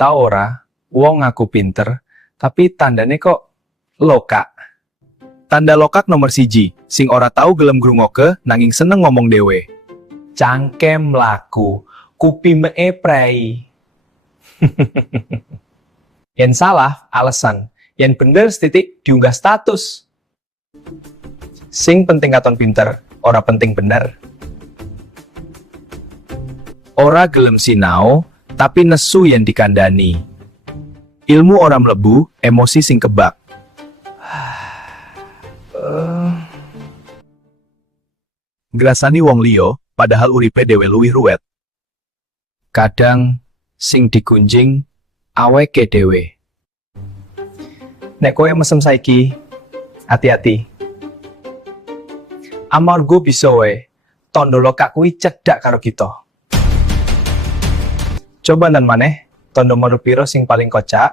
Tau ora, wong ngaku pinter, tapi tandane kok lokak. Tanda lokak nomor siji, sing ora tau gelem grungokke nanging seneng ngomong dewe. Cangkem laku, kupi mee prei. Yen salah, alasan. Yen bener, setitik diunggah status. Sing penting katon pinter, ora penting bener. Ora gelem sinau, tapi nesu yen dikandani. Ilmu ora mlebu, emosi sing kebak. Ngrasani wong liya, padahal uripe dhewe luwih ruwet. Kadang, sing digunjing, aweke dhewe. Nek kowe mesem saiki, hati-hati. Amarga bisa wae, tondo lokak kuwi cedhak karo kita. Coba nan maneh, tondo mono piro sing paling kocak?